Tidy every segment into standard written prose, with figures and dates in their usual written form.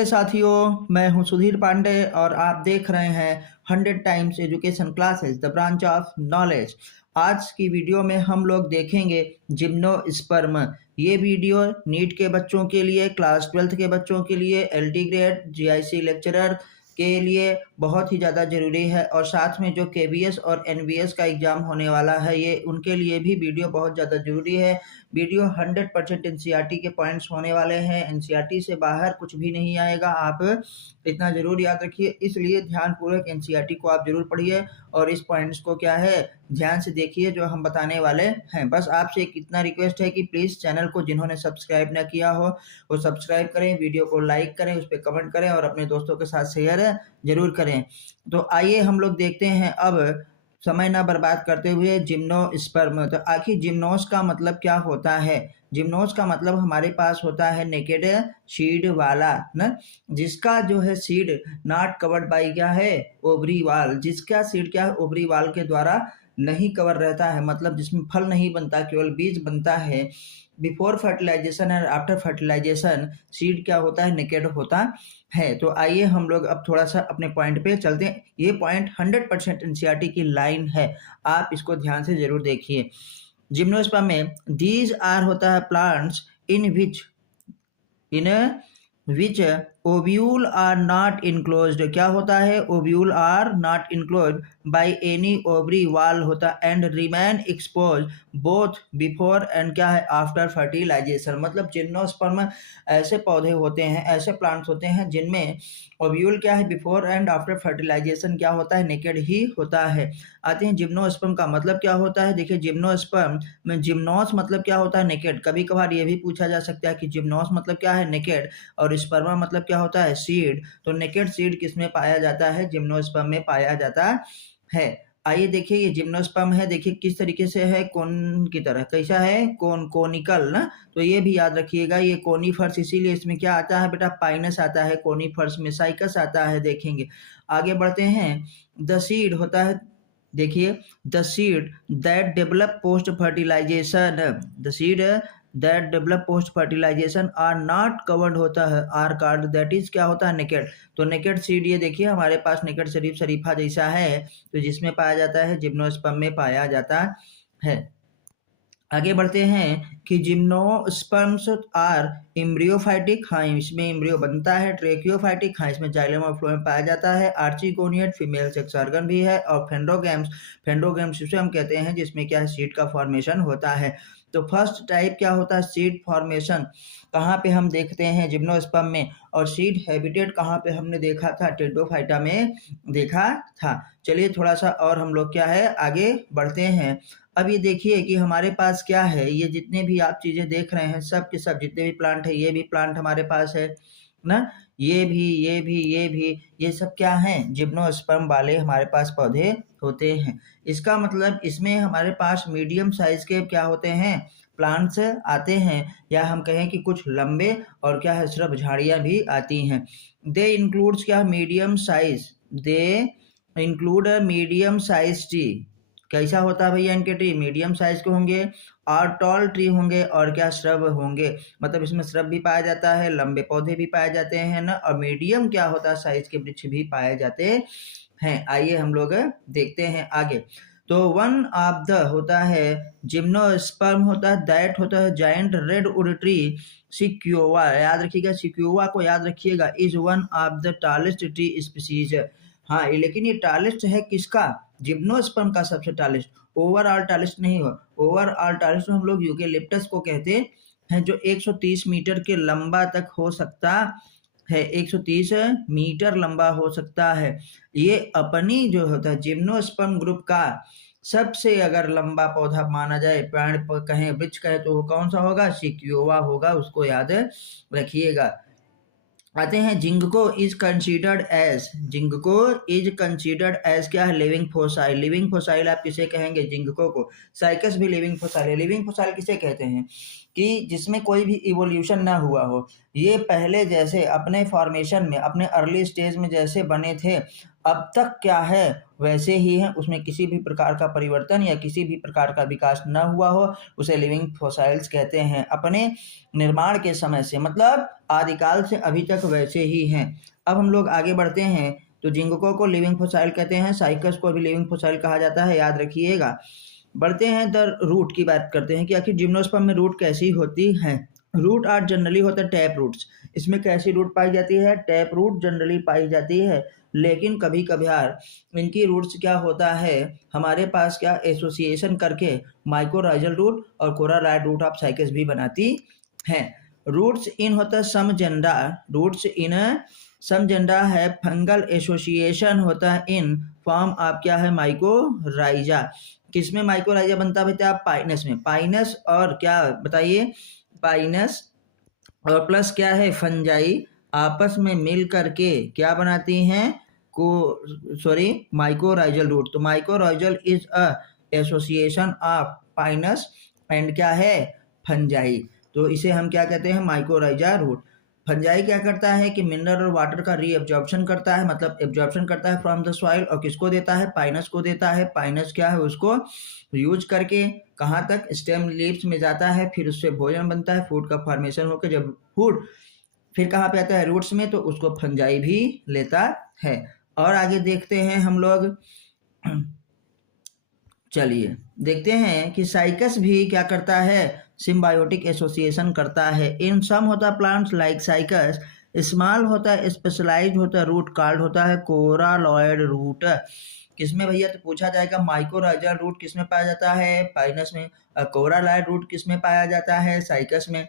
साथियों, मैं हूं सुधीर पांडे और आप देख रहे हैं 100 times education classes the branch of knowledge. आज की वीडियो में हम लोग देखेंगे जिम्नोस्पर्म। ये वीडियो नीट के बच्चों के लिए, क्लास 12th के बच्चों के लिए, एलटी ग्रेड, जीआईसी लेक्चरर के लिए बहुत ही ज़्यादा ज़रूरी है और साथ में जो केबीएस और एनबीएस का एग्ज़ाम होने वाला है ये उनके लिए भी वीडियो बहुत ज़्यादा ज़रूरी है। वीडियो 100% एनसीईआरटी के पॉइंट्स होने वाले हैं। एनसीईआरटी से बाहर कुछ भी नहीं आएगा, आप इतना ज़रूर याद रखिए। इसलिए ध्यानपूर्वक एनसीईआरटी को आप ज़रूर पढ़िए और इस पॉइंट्स को क्या है ध्यान से देखिए जो हम बताने वाले हैं। बस आपसे एक इतना रिक्वेस्ट है कि प्लीज़ चैनल को जिन्होंने सब्सक्राइब ना किया हो वो सब्सक्राइब करें, वीडियो को लाइक करें, उस पर कमेंट करें और अपने दोस्तों के साथ शेयर जरूर करें। तो आइए हम लोग देखते हैं अब समय ना बर्बाद करते हुए जिम्नोस्पर्म। तो आखिर जिम्नोस का मतलब क्या होता है? जिम्नोस का मतलब हमारे पास होता है नेकेड सीड वाला ना, जिसका जो है सीड नॉट कवर्ड बाई क्या है ओवरी वाल, जिसका सीड क्या है ओवरी वाल के द्वारा नहीं कवर रहता है, मतलब जिसमें फल नहीं बनता, केवल बीज बनता है। Before fertilisation and after fertilisation seed क्या होता है नेकेड होता है। तो आइए हम लोग अब थोड़ा सा अपने पॉइंट पे चलते हैं। ये पॉइंट 100% एनसीईआरटी की लाइन है, आप इसको ध्यान से जरूर देखिए। जिम्नोस्पर्म में दीज आर होता है plants in which ovule are not enclosed. क्या होता है? Ovule are not enclosed by any ovary wall होता and remain expose both before and क्या है आफ्टर फर्टिलाइजेशन। मतलब जिम्नोस्पर्म ऐसे पौधे होते हैं, ऐसे प्लांट्स होते हैं जिनमें ओव्यूल क्या है बिफोर एंड आफ्टर फर्टिलाइजेशन क्या होता है नेकेड ही होता है। आते हैं जिम्नोस्पर्म का मतलब क्या होता है। देखिए जिम्नोस्पर्म में जिम्नोस मतलब क्या होता है नेकेड। कभी कभार ये भी पूछा जा सकता है कि जिम्नोस मतलब क्या है नेकेड और स्पर्मा मतलब क्या होता है सीड। तो नेकेड सीड किस में पाया जाता है? जिम्नोस्पर्म में पाया जाता है। आइए देखिए ये जिम्नोस्पर्म है, देखिए किस तरीके से है, कोन की तरह। कैसा है? कोनिकल ना। तो ये भी याद रखिएगा, ये कोनीफर्स, इसीलिए इसमें क्या आता है बेटा पाइनस आता है, कोनीफर्स में साइकस आता है। देखेंगे आगे बढ़ते हैं। द सीड होता है, देखिए the seed that develop post fertilisation, the seed that develop post fertilisation are not covered होता है, आर कार्ड दैट इज क्या होता है नेकेड। तो नेकेड सीड ये देखिए हमारे पास नेकेड शरीफा जैसा है, तो जिसमें पाया जाता है जिम्नोस्पर्म में पाया जाता है। आगे बढ़ते हैं कि जिम्नोस्पर्म्स आर एम्ब्रियोफाइटिक, हाँ इसमें एम्ब्रियो बनता है। ट्रेकियोफाइटिक, हाँ इसमें जाइलम और फ्लोएम पाया जाता है। आर्चिगोनियट फीमेल सेक्स ऑर्गन भी है। और फेंडोगैम्स जिसे हम कहते हैं जिसमें क्या है सीड का फॉर्मेशन होता है। तो फर्स्ट टाइप क्या होता है सीड फॉर्मेशन, कहाँ पे हम देखते हैं जिम्नोस्पर्म में, और सीड हैबिटेट कहाँ पे हमने देखा था? टेरिडोफाइटा में देखा था। चलिए थोड़ा सा और हम लोग क्या है आगे बढ़ते हैं। अब ये देखिए कि हमारे पास क्या है, ये जितने भी आप चीजें देख रहे हैं सब के सब जितने भी प्लांट है, ये भी प्लांट हमारे पास है ना, ये भी, ये सब क्या हैं? जिम्नोस्पर्म वाले हमारे पास पौधे होते हैं। इसका मतलब इसमें हमारे पास मीडियम साइज के क्या होते हैं प्लांट्स आते हैं, या हम कहें कि कुछ लंबे और क्या है श्रब झाड़ियां भी आती हैं। दे इंक्लूड्स क्या medium size, they include medium size tree. कैसा होता है भैया इनके ट्री? मीडियम साइज के होंगे और टॉल ट्री होंगे और क्या श्रब होंगे, मतलब इसमें श्रब भी पाया जाता है, लंबे पौधे भी पाए जाते हैं ना, और मीडियम क्या होता है साइज के वृक्ष भी पाए जाते हैं। आइए हम लोग देखते हैं आगे। तो वन ऑफ द होता है जिम्नोस्पर्म होता है दैट होता है जायंट रेड वुड ट्री सिक्योवा, याद रखिएगा सिक्योवा को याद रखिएगा, is one of the tallest tree species. हाँ लेकिन ये टॉलेस्ट है किसका? जिम्नोस्पर्म का सबसे टॉलेस्ट, ओवरऑल टॉलेस्ट नहीं हो। ओवरऑल टॉलेस्ट हम लोग यूकेलिप्टस को कहते हैं जो 130 मीटर के लंबा तक हो सकता है, 130 मीटर लंबा हो सकता है। ये अपनी जो होता है जिम्नोस्पर्म ग्रुप का सबसे अगर लंबा पौधा माना जाए, पेड़ कहें वृक्ष कहें, तो वो कौन सा होगा? सिक्योवा होगा, उसको याद रखिएगा। आते हैं जिंगको इज कंसीडर्ड एज क्या है? Living fossil. लिविंग फोसाइल आप किसे कहेंगे? जिंगको को। साइकस भी लिविंग फोसाइल है। लिविंग फोसाइल किसे कहते हैं? कि जिसमें कोई भी इवोल्यूशन ना हुआ हो, ये पहले जैसे अपने फॉर्मेशन में, अपने अर्ली स्टेज में जैसे बने थे अब तक क्या है वैसे ही है, उसमें किसी भी प्रकार का परिवर्तन या किसी भी प्रकार का विकास न हुआ हो, उसे लिविंग फॉसाइल्स कहते हैं। अपने निर्माण के समय से मतलब आदिकाल से अभी तक वैसे ही हैं। अब हम लोग आगे बढ़ते हैं, तो जिंगको को लिविंग फॉसाइल कहते हैं, साइकस को भी लिविंग फॉसाइल कहा जाता है, याद रखिएगा। बढ़ते हैं द रूट की बात करते हैं कि आखिर जिम्नोस्पर्म में रूट कैसी होती है। रूट आर जनरली होता है टैप रूट्स। इसमें कैसी रूट पाई जाती है, टैप रूट जनरली पाई जाती है, लेकिन कभी कभार इनकी रूट्स क्या होता है हमारे पास क्या एसोसिएशन करके माइकोराइजल रूट और कोरालाइड रूट ऑफ साइकस भी बनाती हैं। रूट्स इन होता है समजेंडा, रूट्स इन समजेंडा है फंगल एसोसिएशन होता है इन फॉर्म ऑफ क्या है माइकोराइजा। किसमें माइकोराइजा बनता है बेटा, पाइनस में। पाइनस और क्या बताइए, पाइनस और प्लस क्या है फंजाई आपस में मिल करके क्या बनाती हैं को सॉरी माइकोराइजल रूट। तो mycorrhizal is a association of Pinus and क्या है फंजाई, तो इसे हम क्या कहते हैं माइकोराइजा रूट। फंजाई क्या करता है कि मिनरल और वाटर का रीअब्जॉर्प्शन करता है, मतलब एब्जॉर्प्शन करता है फ्रॉम द सॉइल, और किसको देता है, पाइनस को देता है। पाइनस क्या है उसको यूज करके कहाँ तक, स्टेम लीव्स में जाता है, फिर उससे भोजन बनता है, फूड का फॉर्मेशन होकर जब फूड फिर कहाँ पे आता है रूट्स में, तो उसको फंजाई भी लेता है। और आगे देखते हैं हम लोग, चलिए देखते हैं कि साइकस भी क्या करता है, सिम्बायोटिक एसोसिएशन करता है। इन सम होता है प्लांट्स लाइक साइकस, स्मॉल होता है स्पेशलाइज्ड होता है रूट कॉल्ड होता है कोरालॉइड रूट। किसमें भैया, तो पूछा जाएगा माइकोराइजल रूट किसमें पाया जाता है, पाइनस में। कोरालॉइड रूट किसमें पाया जाता है, साइकस में।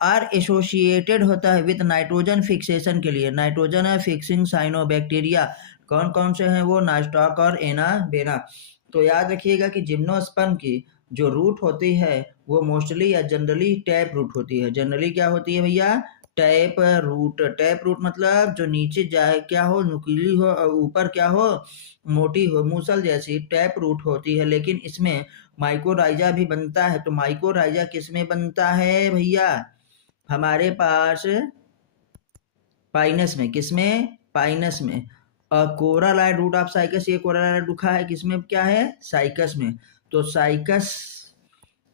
आर एसोसिएटेड होता है विद नाइट्रोजन फिक्सेशन के लिए, नाइट्रोजन है फिक्सिंग साइनोबैक्टीरिया। कौन कौन से हैं वो, नास्टॉक और एना बेना। तो याद रखिएगा कि जिम्नोस्पर्म की जो रूट होती है वो मोस्टली या जनरली टैप रूट होती है। जनरली क्या होती है भैया, टैप रूट। टैप रूट मतलब जो नीचे जाए क्या हो, नुकीली हो, और ऊपर क्या हो, मोटी हो, मूसल जैसी टैप रूट होती है। लेकिन इसमें माइकोराइजा भी बनता है। तो माइकोराइजा किसमें बनता है भैया, हमारे पास पाइनस में। किसमें, पाइनस में। और कोरालाइड रूट ऑफ साइकस, ये कोरालाइड रुखा है किसमें, क्या है साइकस में। तो साइकस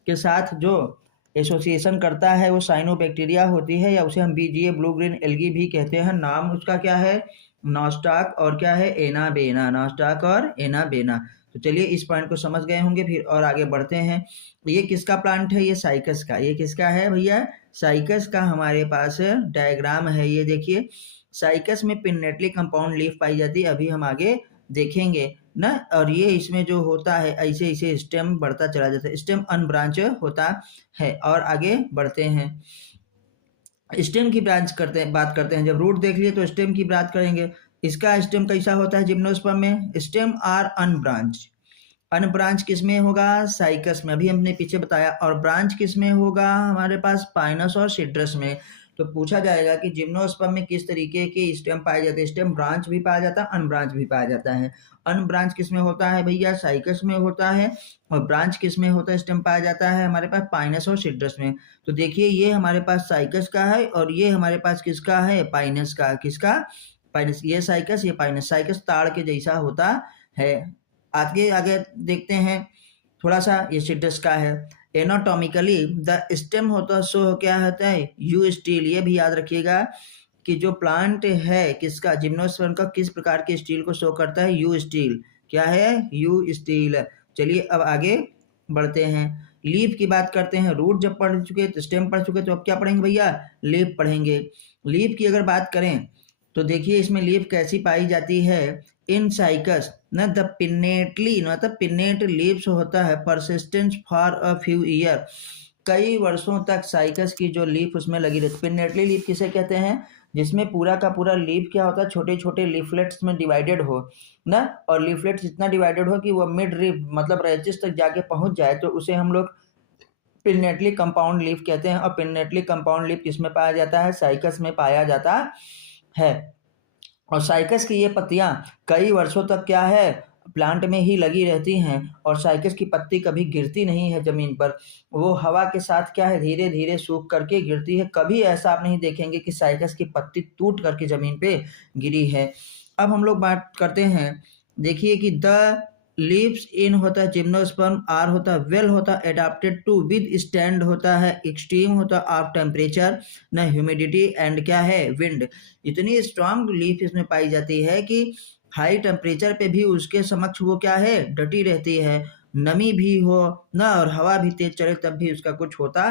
के साथ जो एसोसिएशन करता है वो साइनोबैक्टीरिया होती है, या उसे हम बीजीए ब्लू ग्रीन एल्गी भी कहते हैं। नाम उसका क्या है, नॉस्टाक और क्या है एनाबेना, नॉस्टाक और एनाबेना। तो चलिए इस पॉइंट को समझ गए होंगे, फिर और आगे बढ़ते हैं। ये किसका प्लांट है, ये साइकस का। ये किसका है भैया, साइकस का। हमारे पास डायग्राम है, ये देखिए। साइकस में पिन्नेटली कंपाउंड लीफ पाई जाती है, अभी हम आगे देखेंगे ना। और ये इसमें जो होता है ऐसे ऐसे स्टेम बढ़ता चला जाता है, स्टेम अनब्रांच होता है। और आगे बढ़ते हैं, स्टेम की ब्रांच करते हैं, बात करते हैं। जब रूट देख लिए तो स्टेम की बात करेंगे। इसका स्टेम कैसा होता है जिम्नोस्पर्म में, स्टेम आर अनब्रांच। अनब्रांच किस में होगा, साइकस में, अभी हमने पीछे बताया। और ब्रांच किस में होगा, हमारे पास पाइनस और सिट्रस में। तो पूछा जाएगा कि जिम्नोस्पर्म में किस तरीके के स्टेम पाए जाते हैं। स्टेम ब्रांच भी पाया जाता है, अनब्रांच भी पाया जाता है। अनब्रांच किस में होता है भैया, साइकस में होता है। और ब्रांच किस में होता है, स्टेम पाया जाता है हमारे पास पाइनस और सिट्रस में। तो देखिए ये हमारे पास साइकस का है, और ये हमारे पास किसका है, पाइनस का। किसका, पाइनस। ये साइकस, ये पाइनस। साइकस ताड़ के जैसा होता है। आगे आगे देखते हैं थोड़ा सा, ये सिट्रस का है। एनाटॉमिकली द स्टेम होता है सो क्या होता है, यू स्टील। ये भी याद रखिएगा कि जो प्लांट है किसका, जिम्नोस्पर्म का, किस प्रकार के स्टील को शो करता है, यू स्टील। क्या है, यू स्टील। चलिए अब आगे बढ़ते हैं, लीफ की बात करते हैं। रूट जब पढ़ चुके तो स्टेम पढ़ चुके, तो अब क्या पढ़ेंगे भैया, लीफ पढ़ेंगे। लीफ की अगर बात करें तो देखिए इसमें लीफ कैसी पाई जाती है, इन साइकस न द पिन्नेटली, मतलब पिन्नेट लीव्स होता है persistence for a few year. कई वर्षों तक साइकस की जो लीफ उसमें लगी रहती। पिन्नेटली लीफ किसे कहते हैं, जिसमें पूरा का पूरा लीफ क्या होता है, छोटे छोटे लीफलेट्स में डिवाइडेड हो ना। और लीफलेट्स इतना डिवाइडेड हो कि वो मिड लीफ मतलब रेजिस तक जाके पहुंच जाए, तो उसे हम लोग पिन्नेटली कंपाउंड लीफ कहते हैं। और पिन्नेटली कंपाउंड लीफ किसमें पाया जाता है, साइकस में पाया जाता है। और साइकस की ये पत्तियां कई वर्षों तक क्या है, प्लांट में ही लगी रहती हैं। और साइकस की पत्ती कभी गिरती नहीं है जमीन पर, वो हवा के साथ क्या है धीरे धीरे सूख करके गिरती है। कभी ऐसा आप नहीं देखेंगे कि साइकस की पत्ती टूट करके जमीन पे गिरी है। अब हम लोग बात करते हैं, देखिए कि द लीव्स इन होता है जिम्नोस्पर्म, आर होता है वेल होता है एडाप्टेड टू विद स्टैंड होता है एक्सट्रीम होता है ऑफ टेम्परेचर न ह्यूमिडिटी एंड क्या है विंड। इतनी स्ट्रांग लीफ इसमें पाई जाती है कि हाई टेम्परेचर पे भी उसके समक्ष वो क्या है डटी रहती है, नमी भी हो ना और हवा भी तेज चले तब भी उसका कुछ होता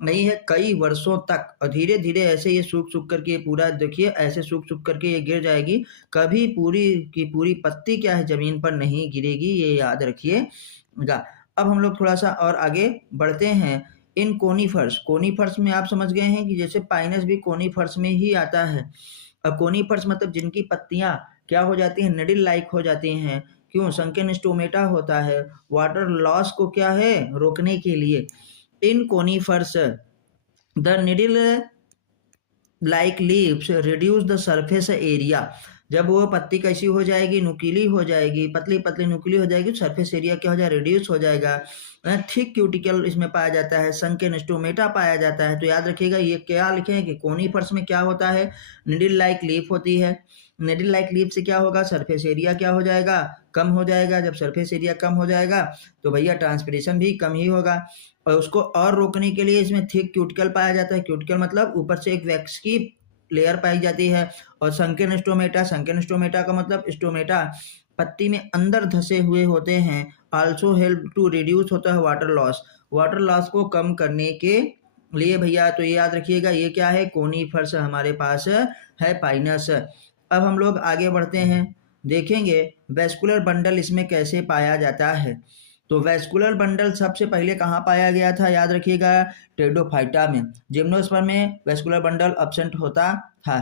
नहीं है कई वर्षों तक। और धीरे धीरे ऐसे ये सूख सूख करके ये पूरा देखिए ऐसे सूख सूख करके ये गिर जाएगी, कभी पूरी की पूरी पत्ती क्या है जमीन पर नहीं गिरेगी, ये याद रखिएगा। अब हम लोग थोड़ा सा और आगे बढ़ते हैं। इन कोनीफर्स, कोनीफर्स में आप समझ गए हैं कि जैसे पाइनस भी कोनीफर्स में ही आता है। अब कोनीफर्स मतलब जिनकी पत्तियां क्या हो जाती हैं निडिल लाइक हो जाती हैं, क्यों संकेन स्टोमेटा होता है वाटर लॉस को क्या है रोकने के लिए। In conifers the needle like leaves reduce the surface area, जब वो पत्ती कैसी हो जाएगी नुकीली हो जाएगी, पतली पतली नुकीली हो जाएगी, सरफेस एरिया क्या हो जाएगा रिड्यूस हो जाएगा। थिक क्यूटिकल इसमें पाया जाता है, संकेन स्टोमेटा पाया जाता है। तो याद रखिएगा ये क्या लिखें कि कोनीफर्स में क्या होता है निडिल लाइक लीफ होती है, निडिल लाइक लीफ से क्या होगा सरफेस एरिया क्या हो जाएगा कम हो जाएगा, जब सरफेस एरिया कम हो जाएगा तो भैया ट्रांसपिरेशन भी कम ही होगा। और उसको और रोकने के लिए इसमें थिक क्यूटिकल पाया जाता है, क्यूटिकल मतलब ऊपर से एक वैक्स की लेयर पाई जाती है। और संकेन स्टोमेटा, संकेन स्टोमेटा का मतलब स्टोमेटा पत्ती में अंदर धसे हुए होते हैं। आल्सो हेल्प टू रिड्यूस होता है वाटर लॉस, वाटर लॉस को कम करने के लिए भैया। तो ये याद रखिएगा ये क्या है कोनीफर्स हमारे पास है पाइनस। अब हम लोग आगे बढ़ते हैं, देखेंगे वेस्कुलर बंडल इसमें कैसे पाया जाता है। तो वेस्कुलर बंडल सबसे पहले कहाँ पाया गया था याद रखिएगा टेरिडोफाइटा में, जिम्नोस्पर्म में वेस्कुलर बंडल एब्सेंट होता था।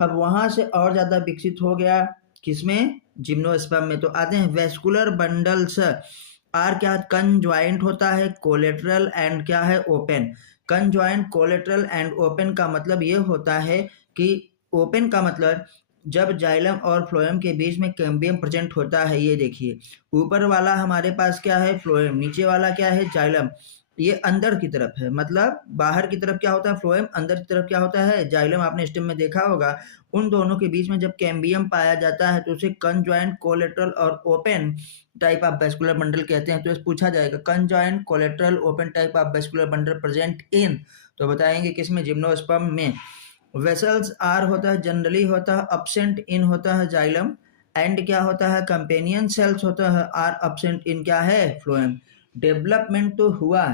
अब वहाँ से और ज़्यादा विकसित हो गया किसमें जिम्नोस्पर्म में। तो आते हैं वेस्कुलर बंडल्स आर क्या कंजॉइंट होता है कोलेटरल एंड क्या है open. Conjoint collateral and open का मतलब ये होता है कि ओपन का मतलब जब जाइलम और फ्लोएम के बीच में कैम्बियम प्रेजेंट होता है, ये देखिए ऊपर वाला हमारे पास क्या है फ्लोएम, नीचे वाला क्या है जाइलम, ये अंदर की तरफ है मतलब बाहर की तरफ क्या होता है फ्लोएम, अंदर की तरफ क्या होता है जाइलम, आपने स्टेम में देखा होगा। उन दोनों के बीच में जब कैम्बियम पाया जाता है तो उसे कंजॉइंट कोलेटरल और open type of vascular bundle कहते हैं। तो इस पूछा जाएगा conjoint collateral open type of vascular bundle present in, तो बताएंगे किसमें जिम्नोस्पर्म में। वेसल्स आर होता है जनरली होता है अपसेंट इन होता है जाइलम एंड क्या होता है कंपेनियन सेल्स होता है आर अपसेंट इन क्या है फ्लोएम। डेवलपमेंट तो हुआ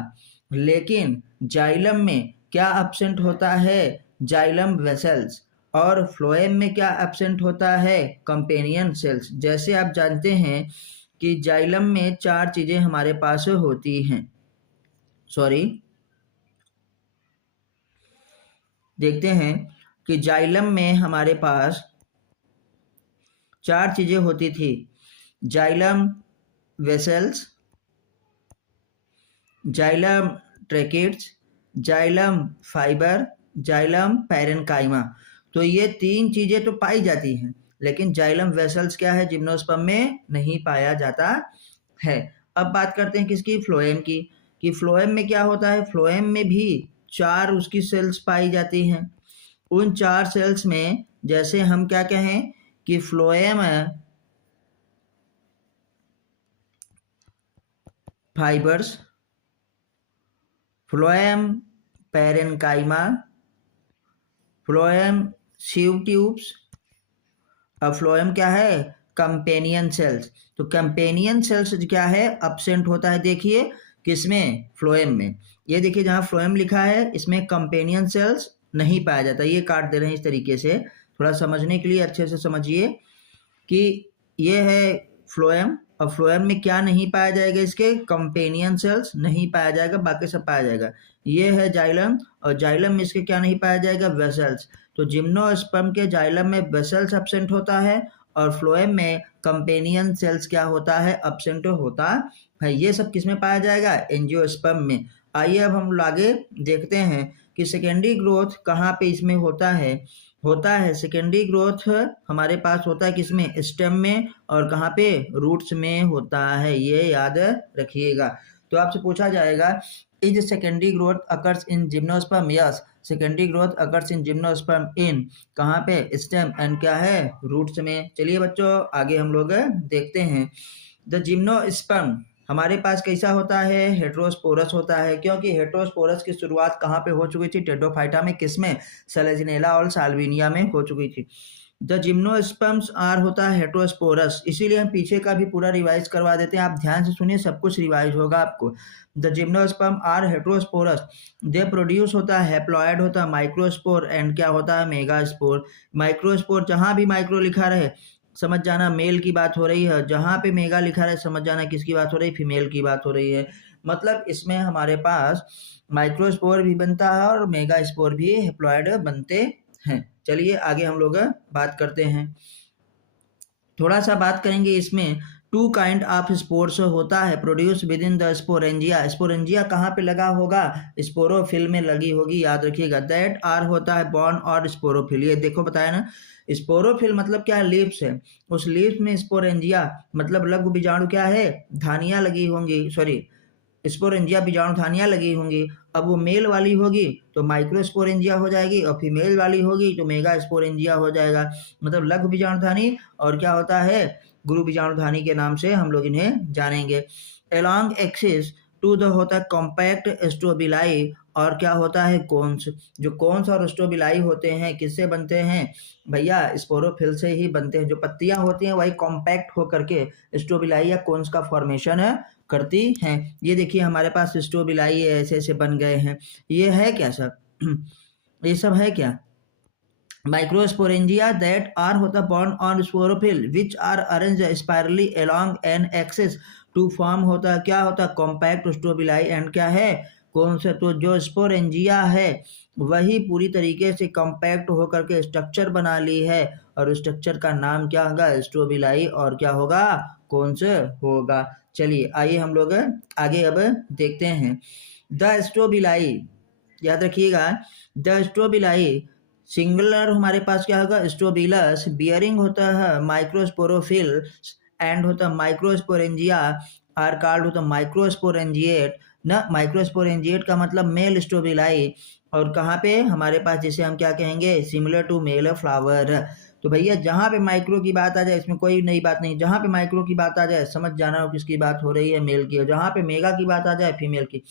लेकिन जाइलम में क्या अपसेंट होता है जाइलम वेसल्स, और फ्लोएम में क्या एब्सेंट होता है कंपेनियन सेल्स। जैसे आप जानते हैं कि जाइलम में 4 चीजें हमारे पास होती हैं, सॉरी देखते हैं कि जाइलम में हमारे पास 4 चीजें होती थी, xylem vessels, xylem tracheids, xylem fibre, xylem parenchyma. तो ये 3 चीजें तो पाई जाती हैं लेकिन जाइलम वेसल्स क्या है जिम्नोस्पर्म में नहीं पाया जाता है। अब बात करते हैं किसकी फ्लोएम की, कि फ्लोएम में क्या होता है, फ्लोएम में भी 4 उसकी सेल्स पाई जाती हैं। उन 4 सेल्स में जैसे हम क्या कहें कि phloem fibres, phloem parenchyma, phloem sieve tubes, अब फ्लोएम क्या है कंपेनियन सेल्स। तो कंपेनियन सेल्स क्या है अब्सेंट होता है, देखिए किसमें फ्लोएम में, ये देखिए जहाँ फ्लोएम लिखा है इसमें कंपेनियन सेल्स नहीं पाया जाता, ये काट दे रहे हैं इस तरीके से, थोड़ा समझने के लिए अच्छे से समझिए कि ये है फ्लोएम। और फ्लोएम में क्या नहीं पाया जाएगा इसके कंपेनियन सेल्स नहीं पाया जाएगा, बाकी सब पाया जाएगा। ये है जाइलम और जाइलम में इसके क्या नहीं पाया जाएगा वेसल्स। तो जिम्नोस्पर्म के जाइलम में वेसल्स एब्सेंट होता है और फ्लोएम में कंपेनियन सेल्स क्या होता है एब्सेंट होता है। ये सब किस में पाया जाएगा एंजियोस्पर्म में। आइए अब हम आगे देखते हैं कि सेकेंडरी ग्रोथ कहाँ पे इसमें होता है सेकेंडरी ग्रोथ हमारे पास होता है किसमें स्टेम में, और कहाँ पे रूट्स में होता है, ये याद रखिएगा। तो आपसे पूछा जाएगा is secondary growth occurs in gymnosperm, yes secondary growth occurs in gymnosperm इन कहाँ पे, स्टेम एंड क्या है, रूट्स में। चलिए बच्चों आगे हम लोग देखते हैं। द जिम्नोस्पर्म हमारे पास कैसा होता है, हेट्रोस्पोरस होता है, क्योंकि हेट्रोस्पोरस की शुरुआत कहाँ पे हो चुकी थी, टेडोफाइटा में, किसमें, सेलेजिनेला और साल्विनिया में हो चुकी थी। द जिम्नोस्पर्म्स आर होता है हेट्रोस्पोरस, इसीलिए हम पीछे का भी पूरा रिवाइज करवा देते हैं, आप ध्यान से सुनिए, सब कुछ रिवाइज होगा आपको। The gymnosperm are heterosporous, they produce होता है हैप्लॉयड होता है माइक्रोस्पोर एंड क्या होता है, मेगास्पोर। माइक्रोस्पोर जहां भी माइक्रो लिखा रहे समझ जाना मेल की बात हो रही है, जहां पे मेगा लिखा रहे समझ जाना किसकी बात हो रही है, फीमेल की बात हो रही है। मतलब इसमें हमारे पास माइक्रोस्पोर भी बनता है और मेगा स्पोर भी हैप्लॉयड बनते हैं। चलिए आगे हम लोग बात करते हैं, थोड़ा सा बात करेंगे इसमें। टू काइंड ऑफ स्पोर्स होता है produce with in the sporangia, sporangia कहाँ पे लगा होगा, स्पोरोफिल में लगी होगी, याद रखिएगा। दैट आर होता है बॉर्न और स्पोरोफिल, ये देखो बताया ना, स्पोरोफिल मतलब क्या है, लीव्स है, उस लीव्स में स्पोरेंजिया मतलब लघु बीजाणु क्या है, धानियां लगी होंगी, सॉरी स्पोरेंजिया बीजाणु धानियां लगी होंगी। अब वो मेल वाली होगी तो माइक्रोस्पोरेंजिया हो जाएगी और फीमेल वाली होगी तो मेगा स्पोरेंजिया हो जाएगा। मतलब लघु बीजाणुधानी और क्या होता है, गुरु बीजाणुधानी के नाम से हम लोग इन्हें जानेंगे। एलॉन्ग एक्सिस टू द होता है कॉम्पैक्ट स्ट्रोबिलाई और क्या होता है कोन्स, जो कोन्स और स्ट्रोबिलाई होते हैं किससे बनते हैं भैया, स्पोरोफिल से ही बनते हैं। जो पत्तियां होती हैं वही कॉम्पैक्ट होकर के स्ट्रोबिलाई या कोन्स का फॉर्मेशन करती हैं। ये देखिए हमारे पास स्ट्रोबिलाई ऐसे ऐसे बन गए हैं, ये है क्या सब ये सब है क्या, माइक्रोस्पोरेंजिया दैट आर होता borne on sporophyll which are arrange spirally along an axis to form होता क्या होता कॉम्पैक्ट स्ट्रोबिलाई एंड क्या है कौन से, तो जो स्पोरेंजिया है वही पूरी तरीके से कॉम्पैक्ट होकर के स्ट्रक्चर बना ली है और स्ट्रक्चर का नाम क्या होगा, स्ट्रोबिलाई, और क्या होगा, कौन से होगा। चलिए आइए हम लोग आगे अब देखते हैं। द स्ट्रोबिलाई, याद रखिएगा, द स्ट्रोबिलाई सिंगुलर हमारे पास क्या होगा, स्ट्रोबिलस बियरिंग होता है माइक्रोस्पोरोफिल एंड होता है माइक्रोस्पोरेंजिया आर कार्ड होता है माइक्रोस्पोरेंजिएट ना, माइक्रोस्पोरेंजिएट का मतलब मेल स्ट्रोबिलाई, और कहाँ पे हमारे पास जिसे हम क्या कहेंगे, सिमिलर टू मेल फ्लावर। तो भैया जहाँ पे माइक्रो की बात आ जाए इसमें कोई नई बात नहीं, जहाँ पे माइक्रो की बात आ जाए समझ जाना हो किसकी बात हो रही है, मेल की, और जहाँ पे मेगा की बात आ जाए फीमेल की।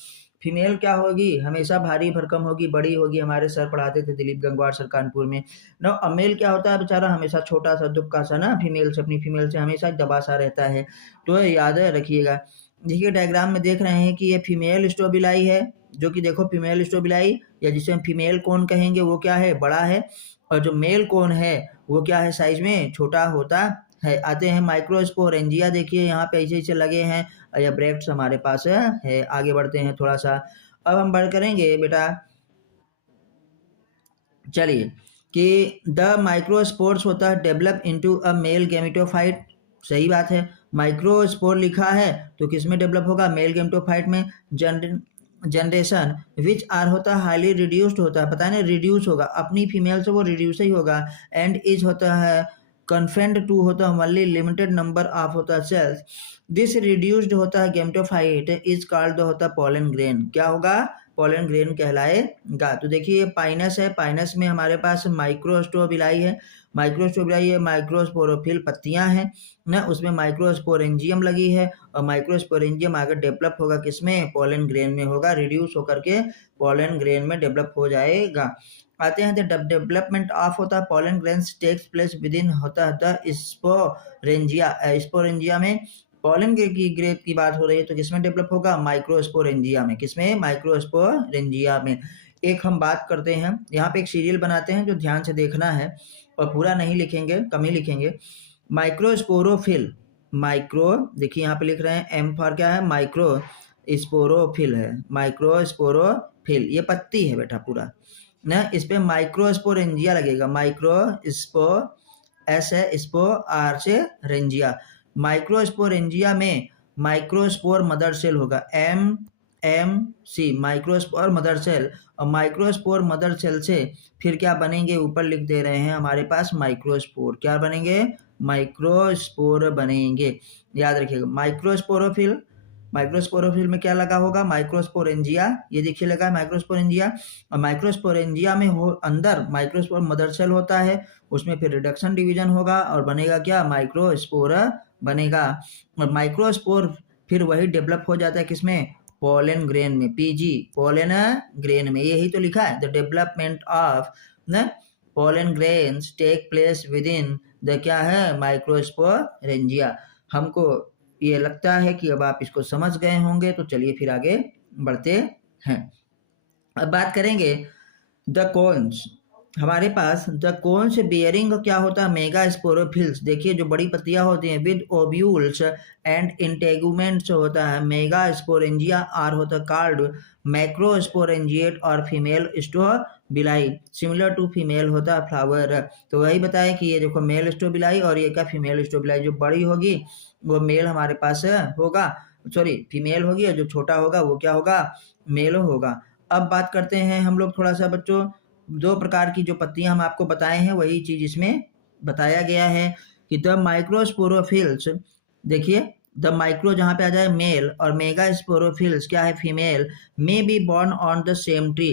फीमेल क्या होगी, हमेशा भारी भरकम होगी, बड़ी होगी, हमारे सर पढ़ाते थे दिलीप गंगवार सर कानपुर में ना। और मेल क्या होता है बेचारा, हमेशा छोटा सा दुबका सा ना, फीमेल से अपनी फीमेल से हमेशा दबा सा रहता है। तो याद रखिएगा। देखिए डायग्राम में देख रहे हैं कि ये फीमेल स्ट्रोबिलाई है, जो कि देखो फीमेल स्ट्रोबिलाई या जिसे हम फीमेल कोन कहेंगे वो क्या है, बड़ा है, और जो मेल कोन है वो क्या है, साइज में छोटा होता है। आते हैं माइक्रोस्पोरेंजिया, देखिए यहाँ पे ऐसे ऐसे लगे हैं या ब्रैक्ट्स हमारे पास है। आगे बढ़ते हैं थोड़ा सा, अब हम बढ़ करेंगे बेटा, चलिए, कि द माइक्रोस्पोर्स होता है develop into a male gametophyte, सही बात है, माइक्रोस्पोर लिखा है तो किस में डेवलप होगा, मेल गैमेटोफाइट में। जनरेशन विच आर होता है हाईली रिड्यूस्ड होता है, पता है ना, रिड्यूस होगा, अपनी फीमेल से वो रिड्यूस ही होगा। एंड इज होता है कन्फेंड टू होता है ओनली लिमिटेड नंबर ऑफ होता है सेल्स, दिस रिड्यूस्ड होता है गैमेटोफाइट इज कॉल्ड होता है पोलन ग्रेन, क्या होगा, पोलन ग्रेन कहलाएगा। तो देखिए पाइनस है, पाइनस में हमारे पास माइक्रोस्टोबिलाई है, माइक्रोस्टोबिलाई है, माइक्रोस्पोरोफिल पत्तियां हैं ना, उसमें माइक्रोस्पोरेंजियम लगी है, और माइक्रोस्पोरेंजियम आगे डेवलप होगा किसमें, पोलन ग्रेन में होगा, रिड्यूस होकर के पोलन ग्रेन में डेवलप हो जाएगा। आते हैं द डेवलपमेंट ऑफ होता है pollen grains takes place within होता है द स्पोरेंजिया, स्पोरेंजिया में पोलन की ग्रेप की बात हो रही है तो किसमें डेवलप होगा, माइक्रोस्पोरेंजिया में, किसमें, माइक्रोस्पोरेंजिया में। एक हम बात करते हैं, यहाँ पे एक सीरियल बनाते हैं जो ध्यान से देखना है और पूरा नहीं लिखेंगे, कम ही लिखेंगे। माइक्रोस्पोरोफिल, माइक्रो देखिए यहाँ पे लिख रहे हैं एम फॉर क्या है, माइक्रो स्पोरोफिल है, माइक्रोस्पोरोफिल ये पत्ती है बेटा पूरा ना, इस पे माइक्रोस्पोरेंजिया लगेगा, माइक्रोस्पो एस है, स्पो आर से रेंजिया, माइक्रोस्पोरेंजिया में माइक्रोस्पोर मदर सेल होगा, MMC माइक्रोस्पोर मदर सेल, और माइक्रोस्पोर मदर सेल से फिर क्या बनेंगे, ऊपर लिख दे रहे हैं हमारे पास माइक्रोस्पोर, क्या बनेंगे, माइक्रोस्पोर बनेंगे, याद रखिएगा। माइक्रोस्पोरोफिल माइक्रोस्पोरोफिल में क्या लगा होगा, माइक्रोस्पोरेंजिया, ये देखिए लगा है माइक्रोस्पोरेंजिया। और माइक्रोस्पोरेंजिया में अंदर माइक्रोस्पोर मदर सेल होता है, उसमें फिर रिडक्शन डिवीजन होगा और बनेगा क्या, माइक्रोस्पोर बनेगा। और माइक्रोस्पोर फिर वही डेवलप हो जाता है किसमें, पोलन ग्रेन में, पीजी पोलन ग्रेन में, यही तो लिखा है, the development of the pollen grains take place within the क्या है, माइक्रोस्पोरेंजिया। हमको ये लगता है कि अब आप इसको समझ गए होंगे, तो चलिए फिर आगे बढ़ते हैं। अब बात करेंगे द कोन्स। हमारे पास द कोन्स बियरिंग क्या होता है, मेगा स्पोरोफिल्स। देखिए जो बड़ी पत्तियां होती हैं विद ओव्यूल्स एंड इंटेगुमेंट्स होता है, मेगा स्पोरेंजिया आर होता है कार्ड मैक्रोस्पोरेंजिएट और फीमेल स्टोबिलाई, सिमिलर टू फीमेल होता है फ्लावर। तो वही बताया कि ये देखो मेल स्टोबिलाई और ये क्या, फीमेल स्टोबिलाई। जो बड़ी होगी वो मेल हमारे पास होगा, सॉरी फीमेल होगी, और जो छोटा होगा वो क्या होगा, मेल होगा। अब बात करते हैं हम लोग थोड़ा सा बच्चों, दो प्रकार की जो पत्तियां हम आपको बताए हैं वही चीज इसमें बताया गया है कि द माइक्रोस्पोरोफिल्स, देखिए द माइक्रो जहां पे आ जाए मेल और मेगा स्पोरोफिल्स क्या है, female, may be born on the same tree.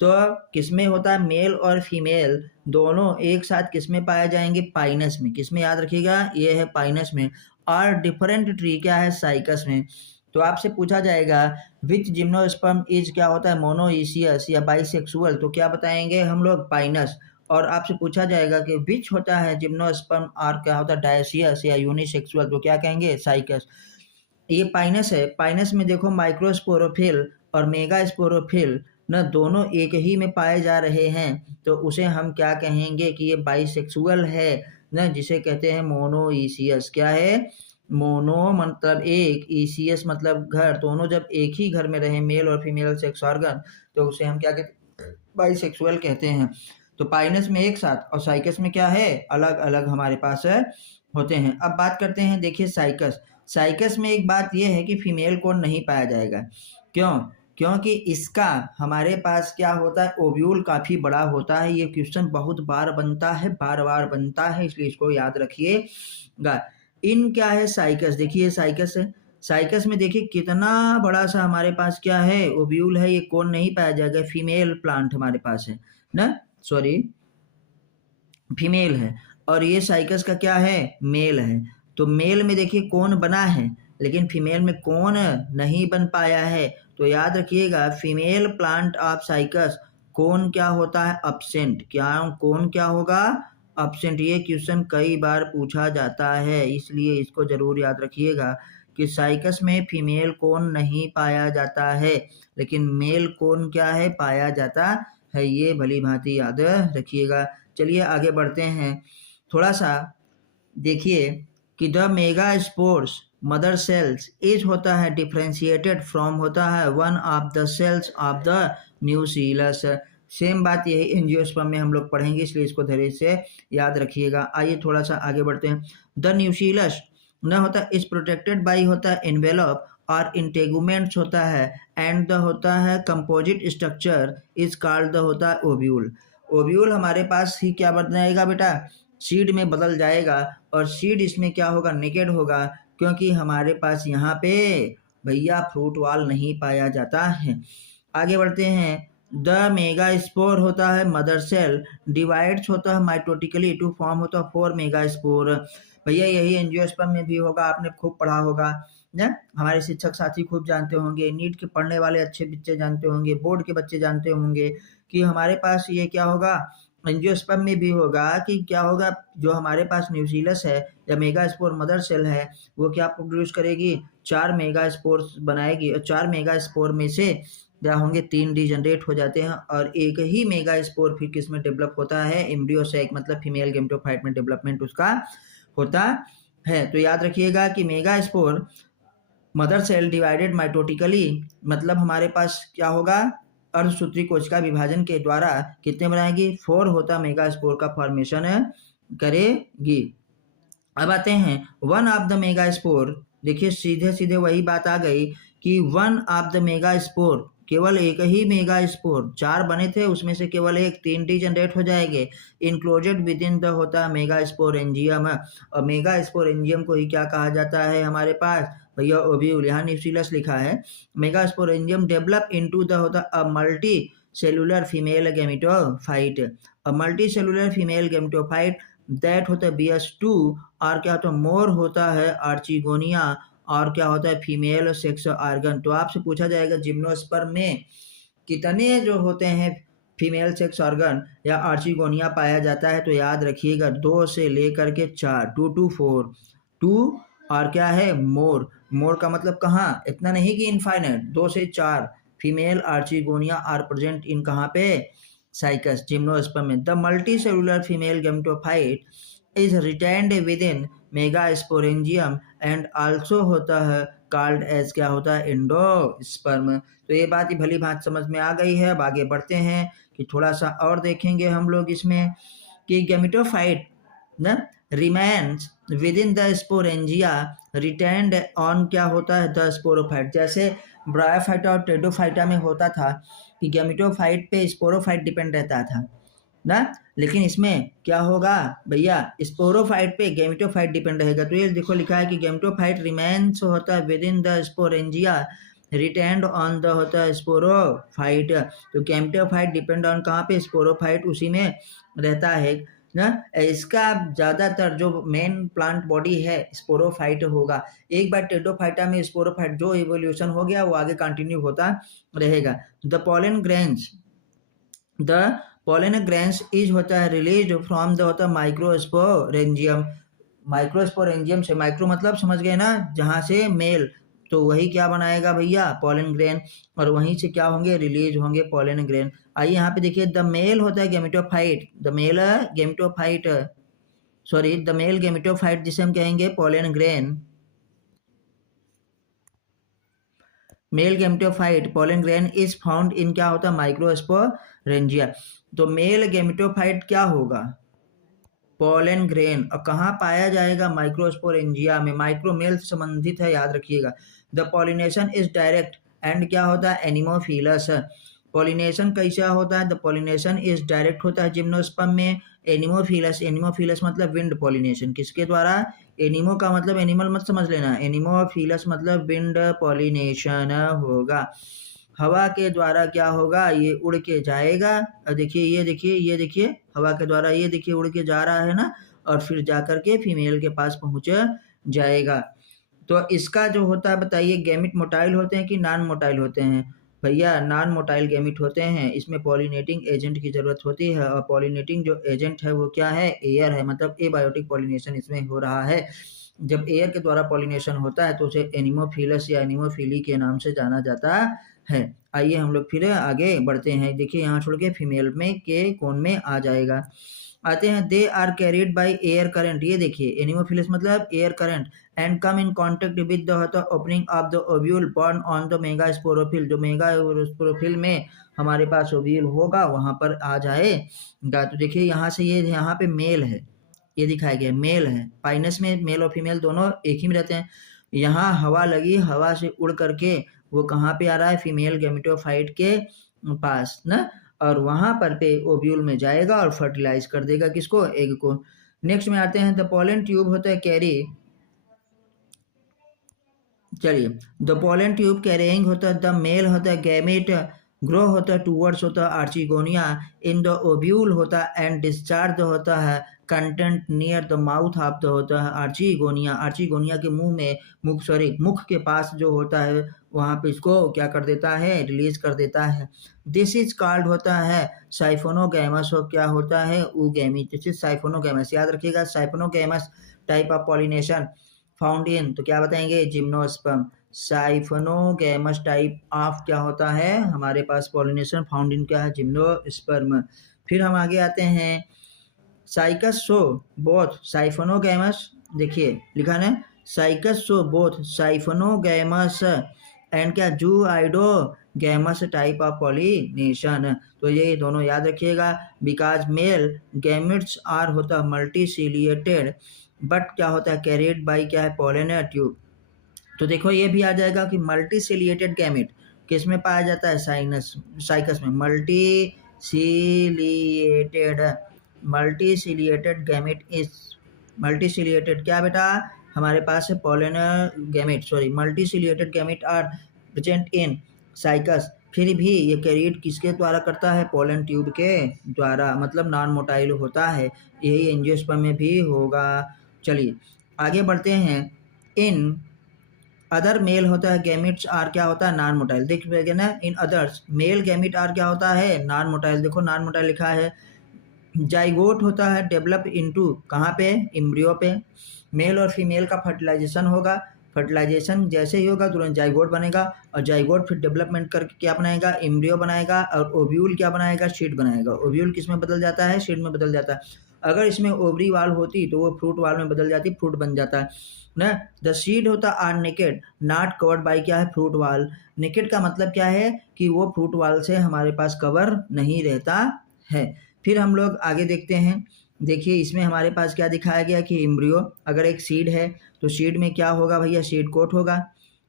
तो किसमें होता है, मेल और फीमेल दोनों एक साथ किसमें पाए जाएंगे, पाइनस में। किसमें, याद रखिएगा ये है पाइनस में। और डिफरेंट ट्री क्या है, साइकस में। तो आपसे पूछा जाएगा विच जिम्नोस्पर्म इज क्या होता है, मोनोइसियस या बाइसेक्सुअल, तो क्या बताएंगे हम लोग, पाइनस। और आपसे पूछा जाएगा कि विच होता है जिम्नोस्पर्म और क्या होता है, डायसियस या यूनिसेक्सुअल, तो क्या कहेंगे, साइकस। ये पाइनस है, पाइनस में देखो माइक्रोस्पोरोफिल और मेगा स्पोरोफिल न दोनों एक ही में पाए जा रहे हैं, तो उसे हम क्या कहेंगे कि ये बाइसेक्सुअल है न, जिसे कहते हैं मोनोइसियस। क्या है, मोनो मतलब एक, ईसीएस मतलब घर, दोनों जब एक ही घर में रहे मेल और फीमेल सेक्स ऑर्गन, तो उसे हम क्या कहते हैं, बाइसेक्सुअल कहते हैं। तो पाइनस में एक साथ और साइकस में क्या है, अलग अलग हमारे पास होते हैं। अब बात करते हैं, देखिए साइकस। साइकस में एक बात यह है कि फीमेल कोन नहीं पाया जाएगा। क्यों, क्योंकि इसका हमारे पास क्या होता है, ओव्यूल काफी बड़ा होता है। ये क्वेश्चन बहुत बार बनता है, बार बार बनता है, इसलिए इसको याद रखिएगा। इन क्या है, साइकस, देखिए साइकस है, साइकस में देखिए कितना बड़ा सा हमारे पास क्या है, ओव्यूल है, ये कौन नहीं पाया जाएगा, फीमेल प्लांट हमारे पास है ना, सॉरी फीमेल है। और ये साइकस का क्या है, मेल है। तो मेल में देखिए कौन बना है, लेकिन फीमेल में कौन नहीं बन पाया है। तो याद रखिएगा फीमेल प्लांट ऑफ साइकस कौन क्या होता है, अब्सेंट। क्या कौन क्या होगा, अब्सेंट। ये क्वेश्चन कई बार पूछा जाता है, इसलिए इसको जरूर याद रखिएगा कि साइकस में फीमेल कौन नहीं पाया जाता है, लेकिन मेल कौन क्या है, पाया जाता है। ये भली भांति याद रखिएगा। चलिए आगे बढ़ते हैं थोड़ा सा। देखिए कि the mega spores mother cells is होता है डिफ्रेंशिएटेड फ्रॉम होता है one of the cells of the nucellus. Same बात यही एंजियोस्पर्म में हम लोग पढ़ेंगे, इसलिए इसको धैर्य से याद रखिएगा। आइए थोड़ा सा आगे बढ़ते हैं। द न्यूसीलस न होता इज प्रोटेक्टेड बाई होता है एनवेलप और इंटेगुमेंट्स होता है, एंड द होता है composite structure is called the होता है ओव्यूल। ओव्यूल हमारे पास ही क्या बन जाएगा बेटा, सीड में बदल जाएगा। और सीड इसमें क्या होगा, नेकेड होगा, क्योंकि हमारे पास यहाँ पे भैया फ्रूट वाल नहीं पाया जाता है। आगे बढ़ते हैं। द मेगा स्पोर होता है मदर सेल डिवाइड्स होता है माइटोटिकली टू फॉर्म होता है 4 मेगा स्पोर। भैया यही एंजियोस्पर्म में भी होगा, आपने खूब पढ़ा होगा ना, हमारे शिक्षक साथी खूब जानते होंगे, नीट के पढ़ने वाले अच्छे बच्चे जानते होंगे, बोर्ड के बच्चे जानते होंगे कि हमारे पास ये क्या होगा, एंजियोस्पर्म में भी होगा कि क्या होगा, जो हमारे पास न्यूसीलस है या मेगा स्पोर मदर सेल है, वो क्या प्रोड्यूस करेगी, 4 मेगा स्पोर्स बनाएगी। और 4 मेगा स्पोर में से क्या होंगे, 3 डिजनरेट हो जाते हैं और एक ही मेगा स्पोर फिर किस में डेवलप होता है, एम्ब्रियो सैक मतलब फीमेल गेमेटोफाइट में डेवलपमेंट उसका होता है। तो याद रखिएगा कि megaspore mother cell divided mitotically मतलब हमारे पास क्या होगा, अर्धसूत्री कोशिका विभाजन के द्वारा कितने बनाएगी, 4 होता मेगा स्पोर का फॉर्मेशन करेगी। अब आते हैं one of the mega spore. देखिए सीधे सीधे वही बात आ गई कि one of the mega spore, केवल एक ही मेगा स्पोर, 4 बने थे उसमें से केवल एक, 3 डिजनरेट हो जाएंगे, इंक्लूडेड विद इन द होता है मेगा स्पोरेंजियम। और मेगा स्पोरेंजियम को ही क्या कहा जाता है हमारे पास, भैया ओव्यूल, यहाँ न्यूक्लियस लिखा है। मेगास्पोरेंजियम डेवलप इनटू द होता a multi cellular female gametophyte, a multi cellular female gametophyte that होता है BS2, और क्या होता है मोर होता है आर्चिगोनिया, और क्या होता है फीमेल सेक्स ऑर्गन। तो आपसे पूछा जाएगा जिम्नोस्पर्म में कितने जो होते हैं फीमेल सेक्स ऑर्गन या आर्चिगोनिया पाया जाता है, तो याद रखिएगा 2 से लेकर के 4, 2 to 4, 2 और क्या है मोर, मोर का मतलब कहाँ, इतना नहीं कि इनफाइनाइट, 2 से 4 female archegonia are present in कहाँ पे, साइकस जिम्नोस्पर्म में। The multicellular female gametophyte is retained within megasporangium and also होता है कॉल्ड एज क्या होता है एंडोस्पर्म। तो ये बात ही भली बात समझ में आ गई है। अब आगे बढ़ते हैं कि थोड़ा सा और देखेंगे हम लोग इसमें कि गैमेटोफाइट ना remains with in the sporangia retained on क्या होता है द स्पोरोफाइट। जैसे ब्रायोफाइटा और टेडोफाइटा में होता था कि गैमेटोफाइट पे स्पोरोफाइट डिपेंड रहता था ना, लेकिन इसमें क्या होगा भैया, स्पोरोफाइट पे गैमेटोफाइट डिपेंड रहेगा। तो ये देखो लिखा है कि गैमेटोफाइट रिमेन्स होता है with in the sporangia retained on the होता है स्पोरोफाइट। तो गैमेटोफाइट डिपेंड ऑन कहाँ पे, स्पोरोफाइट उसी में रहता है ना। इसका ज़्यादातर जो मेन प्लांट बॉडी है स्पोरोफाइट होगा। एक बार टेडोफाइटा में स्पोरोफाइट जो इवोल्यूशन हो गया वो आगे कंटिन्यू होता रहेगा। The pollen grains, the pollen grains is होता है रिलीज फ्रॉम द होता है माइक्रोस्पोरेंजियम, माइक्रोस्पोरेंजियम से, माइक्रो मतलब समझ गए ना, जहाँ से मेल, तो वही क्या बनाएगा भैया पोलन ग्रेन, और वहीं से क्या होंगे रिलीज होंगे पोलन ग्रेन। आइए यहाँ पे देखिए द मेल होता है gametophyte, the male gametophyte, sorry the male gametophyte जिसे हम कहेंगे pollen grain, male gametophyte pollen grain is found in क्या होता है माइक्रोस्पोरेंजिया। तो मेल गैमेटोफाइट क्या होगा पोलन ग्रेन, और कहाँ पाया जाएगा माइक्रोस्पोरेंजिया में, माइक्रोमेल से संबंधित है याद रखिएगा। The pollination is direct and क्या होता है एनिमोफिलस, पॉलिनेशन कैसा होता है, द पॉलिनेशन इज डायरेक्ट होता है जिम्नोस्पर्म में। एनिमोफिलस, एनिमोफिलस मतलब विंड पॉलिनेशन, किसके द्वारा, एनिमो का मतलब एनिमल मत समझ लेना, एनिमोफिलस मतलब विंड पॉलिनेशन होगा। हवा के द्वारा क्या होगा, ये उड़ के जाएगा, और देखिए ये देखिए ये देखिए हवा के द्वारा ये देखिए उड़ के जा रहा है ना, और फिर जा कर के फीमेल के पास पहुंच जाएगा। तो इसका जो होता है बताइए गैमिट मोटाइल होते हैं कि नॉन मोटाइल होते हैं, भैया नॉन मोटाइल गैमिट होते हैं। इसमें पॉलिनेटिंग एजेंट की जरूरत होती है, और पॉलिनेटिंग जो एजेंट है वो क्या है, एयर है, मतलब एबायोटिक पॉलिनेशन इसमें हो रहा है। जब एयर के द्वारा पॉलिनेशन होता है तो उसे एनिमोफिलस या एनिमोफिली के नाम से जाना जाता है। आइए हम लोग फिर आगे बढ़ते हैं, देखिए यहाँ छोड़ के फीमेल में के कौन में आ जाएगा, आते हैं they are carried by air current. ये देखिए एनिमोफिलस मतलब air current, and come in contact with the opening of the ovule borne on the megasporophyll, जो मेगास्पोरोफिल में हमारे पास ओव्यूल होगा वहां पर आ जाएगा। तो देखिए यहाँ से ये यहाँ पे मेल है, ये दिखाया गया मेल है, पाइनस में मेल और फीमेल दोनों एक ही में रहते हैं। यहाँ हवा लगी, हवा से उड़ करके वो कहाँ पे आ रहा है फीमेल गैमेटोफाइट के पास ना, और वहां पर पे ओव्यूल में जाएगा और फर्टिलाइज कर देगा किसको, एग को। नेक्स्ट में आते हैं द पोलन ट्यूब होता है कैरी, चलिए द पोलन ट्यूब कैरिंग होता है द मेल होता है गैमेट ग्रो होता है टूवर्ड्स होता है आर्चिगोनिया इन द ओव्यूल होता है एंड डिस्चार्ज होता है content near the mouth of the होता है आर्चिगोनिया, आर्चिगोनिया के मुंह में, मुख के पास जो होता है वहां पे इसको क्या कर देता है रिलीज कर देता है। दिस इज कॉल्ड होता है साइफोनोगैमस, और क्या होता है ऊगैमी, दिस इज साइफोनोगैमस, याद रखिएगा siphonogamous type of pollination found in, तो क्या बताएंगे जिम्नोस्पर्म, साइफोनोगैमस टाइप ऑफ क्या होता है हमारे पास पॉलिनेशन फाउंड इन क्या है जिम्नोस्पर्म। फिर हम आगे आते हैं साइकस सो बोथ साइफोनोगैमस, देखिए लिखा है साइकस सो बोथ साइफोनोगैमस एंड क्या जू आइडो गैमस टाइप ऑफ पॉलिनेशन। तो ये दोनों याद रखिएगा, बिकॉज मेल गैमेट्स आर होता है मल्टीसिलिएटेड बट क्या होता है कैरिड बाई क्या है पोलन ट्यूब। तो देखो ये भी आ जाएगा कि मल्टीसिलिएटेड गैमेट किस में पाया जाता है साइकस में, मल्टीसिलिएटेड गैमेट इज, मल्टीसिलिएटेड क्या बेटा हमारे पास है pollen gamete multiciliated gamete are present in Cycas, फिर भी ये कैरिड किसके द्वारा करता है? पोलन ट्यूब के द्वारा, मतलब नॉन मोटाइल होता है। यही एंजियोस्पर्म में भी होगा। चलिए आगे बढ़ते हैं। इन अदर मेल होता है गैमिट्स आर क्या होता है? Non motile. देखिए ना, in others male gamete are क्या होता है? Non motile. देखो नॉन मोटाइल लिखा है। जाइगोट होता है डेवलप इनटू कहाँ पे? एम्ब्रियो पे। मेल और फीमेल का फर्टिलाइजेशन होगा, फर्टिलाइजेशन जैसे ही होगा तुरंत जाइगोट बनेगा, और जाइगोट फिर डेवलपमेंट करके क्या बनाएगा? एम्ब्रियो बनाएगा, और ओव्यूल क्या बनाएगा? शीट बनाएगा। ओव्यूल किस में बदल जाता है? शीट में बदल जाता है। अगर इसमें ओवरी वाल होती तो वो फ्रूट वाल में बदल जाती, फ्रूट बन जाता है ना। द सीड होता are naked not covered by क्या है? फ्रूट वाल। नेकेड का मतलब क्या है? कि वो फ्रूट वाल से हमारे पास कवर नहीं रहता है। फिर हम लोग आगे देखते हैं। देखिए इसमें हमारे पास क्या दिखाया गया कि एम्ब्रियो अगर एक सीड है तो सीड में क्या होगा भैया? सीड कोट होगा,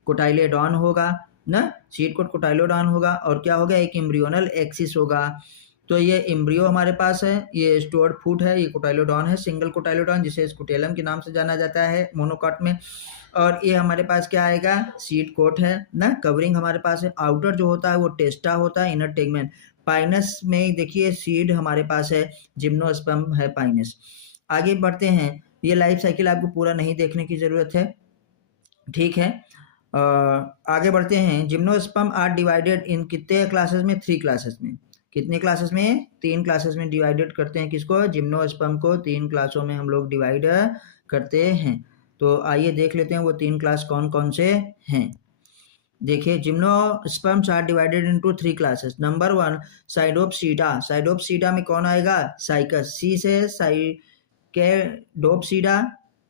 कोटाइलेडॉन होगा ना, सीड कोट कोटाइलेडॉन होगा, और क्या होगा? एक एम्ब्रियोनल एक्सिस होगा। तो ये एम्ब्रियो हमारे पास है, ये स्टोर्ड फूड है, ये कोटाइलोडॉन है, सिंगल कोटाइलोडॉन जिसे स्कुटेलम के नाम से जाना जाता है मोनोकॉट में। और ये हमारे पास क्या आएगा? सीड कोट है ना, कवरिंग हमारे पास है। आउटर जो होता है वो टेस्टा होता है, इनर टेगमेंट। पाइनस में देखिए सीड हमारे पास है, जिम्नोस्पर्म है पाइनस। आगे बढ़ते हैं। ये लाइफ साइकिल आपको पूरा नहीं देखने की जरूरत है, ठीक है। आगे बढ़ते हैं। जिम्नोस्पर्म आर डिवाइडेड इन कितने क्लासेस में? 3 क्लासेस में। कितने क्लासेस में? 3 क्लासेस में डिवाइडेड करते हैं। किसको? जिम्नोस्पर्म को 3 क्लासों में हम लोग डिवाइड करते हैं। तो आइए देख लेते हैं वो 3 क्लास कौन कौन से हैं। देखिए gymnosperms are divided into 3 classes. Number 1 Cycadopsida. Cycadopsida में कौन आएगा? साइकस। सी से साइकेडोप्सीडा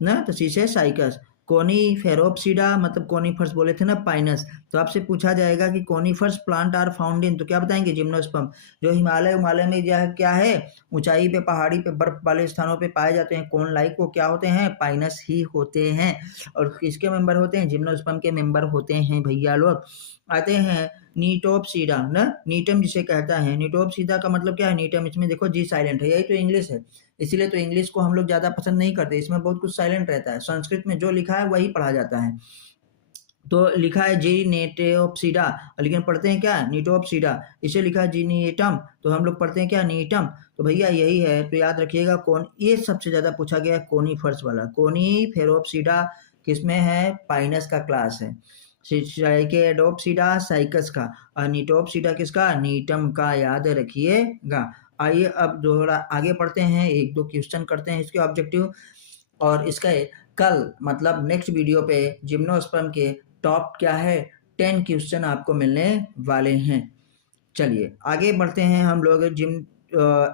ना, तो सी से साइकस। कोनीफेरोप्सीडा मतलब कोनीफर्स बोले थे ना, पाइनस। तो आपसे पूछा जाएगा कि conifers plant are found in, तो क्या बताएंगे? जिम्नोस्पर्म। जो हिमालय में जो है क्या है? ऊंचाई पे, पहाड़ी पे, बर्फ वाले स्थानों पे पाए जाते हैं, कोन लाइक, वो क्या होते हैं? पाइनस ही होते हैं। और किसके मेंबर होते हैं? जिम्नोस्पर्म के मेंबर होते हैं भैया लोग। आते हैं नीटोप्सीडा ना, नीटम जिसे कहता है। नीटोप्सीडा का मतलब क्या है? नीटम, इसमें देखो जी साइलेंट है, यही तो इंग्लिश है, इसीलिए तो इंग्लिश को हम लोग ज़्यादा पसंद नहीं करते, इसमें बहुत कुछ साइलेंट रहता है। संस्कृत में जो लिखा है वही पढ़ा जाता है। तो लिखा है जी नेटोप्सीडा, लेकिन पढ़ते हैं क्या? नीटोप्सीडा। इसे लिखा है जी नीटम, तो हम लोग पढ़ते हैं क्या? नीटम। तो भैया यही है, तो याद रखिएगा। कौन ये सबसे ज़्यादा पूछा गया? कोनीफर्स वाला। कोनीफेरोप्सीडा किसमें है? पाइनस का क्लास है। साइकेडोप्सीडा साइकस का, और नीटोप्सीडा किसका? नीटम का, याद रखिएगा। आइए अब थोड़ा आगे पढ़ते हैं, 1-2 क्वेश्चन करते हैं इसके ऑब्जेक्टिव, और इसका कल मतलब नेक्स्ट वीडियो पे जिम्नोस्पर्म के टॉप क्या है 10 क्वेश्चन आपको मिलने वाले हैं। चलिए आगे बढ़ते हैं हम लोग।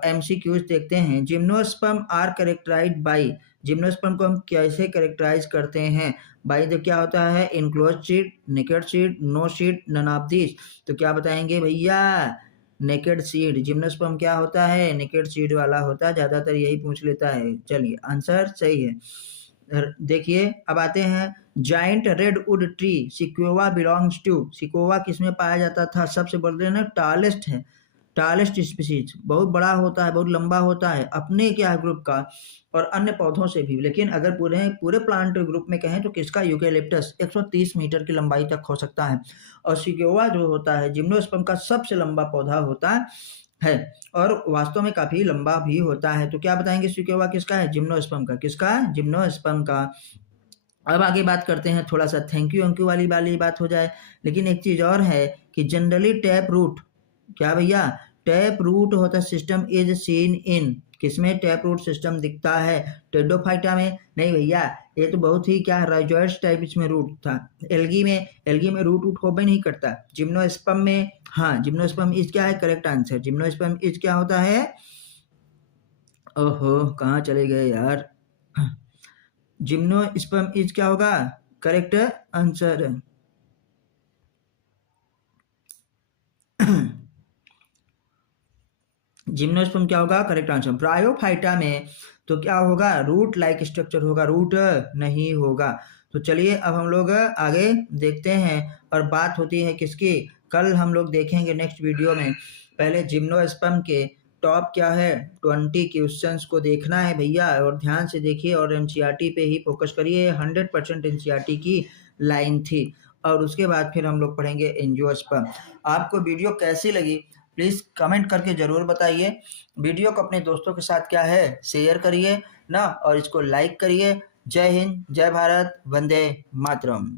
MCQs देखते हैं। Gymnosperm are characterised by, gymnosperm को हम कैसे कैरेक्टराइज करते हैं? बाई जो क्या होता है? Enclose seed, naked seed, no seed, none of this. तो क्या बताएंगे भैया? Naked seed. जिम्नोस्पर्म क्या होता है? नेकेड सीड वाला होता है, ज्यादातर यही पूछ लेता है। चलिए आंसर सही है। देखिए अब आते हैं। Giant redwood tree sequoia belongs to, sequoia किसमें पाया जाता था? सबसे बोलते हैं ना, टालेस्ट है, टालेस्ट स्पीसीज। बहुत बड़ा होता है, बहुत लंबा होता है, अपने क्या ग्रुप का, और अन्य पौधों से भी। लेकिन अगर पूरे पूरे प्लांट ग्रुप में कहें तो किसका? यूकेलिप्टस। 130 मीटर की लंबाई तक हो सकता है। और सिक्योवा जो होता है जिम्नोस्पर्म का सबसे लंबा पौधा होता है, और वास्तव में काफी लंबा भी होता है। तो क्या बताएंगे? सिक्योवा किसका है? जिम्नोस्पर्म का। किसका? जिम्नोस्पर्म का। अब आगे बात करते हैं, थोड़ा सा थैंक यू वाली बात हो जाए। लेकिन एक चीज और है कि जनरली टैप रूट, क्या भैया? टैप रूट होता सिस्टम इज सीन इन, किसमें टैप रूट सिस्टम दिखता है? टेडोफाइटा में नहीं भैया, ये तो बहुत ही क्या राइजॉइड्स टाइप इसमें रूट था। एल्गी में रूट हो भी नहीं करता। जिम्नोस्पर्म में हाँ, जिम्नोस्पर्म इज क्या है? Correct answer. जिम्नोस्पर्म इज क्या होता है? ओहो कहाँ चले गए यार? जिम्नोस्पर्म इज क्या होगा? Correct answer. जिम्नोस्पर्म क्या होगा? Correct answer. ब्रायोफाइटा में तो क्या होगा? रूट लाइक स्ट्रक्चर होगा, रूट नहीं होगा। तो चलिए अब हम लोग आगे देखते हैं, और बात होती है किसकी? कल हम लोग देखेंगे नेक्स्ट वीडियो में। पहले जिम्नोस्पर्म के टॉप क्या है 20 क्वेश्चंस को देखना है भैया, और ध्यान से देखिए और एनसीईआरटी पे ही फोकस करिए। 100% एनसीईआरटी की लाइन थी। और उसके बाद फिर हम लोग पढ़ेंगे एनजियोस्पर्म। आपको वीडियो कैसी लगी प्लीज़ कमेंट करके ज़रूर बताइए। वीडियो को अपने दोस्तों के साथ क्या है शेयर करिए ना, और इसको लाइक करिए। जय हिंद, जय भारत, वंदे मातरम।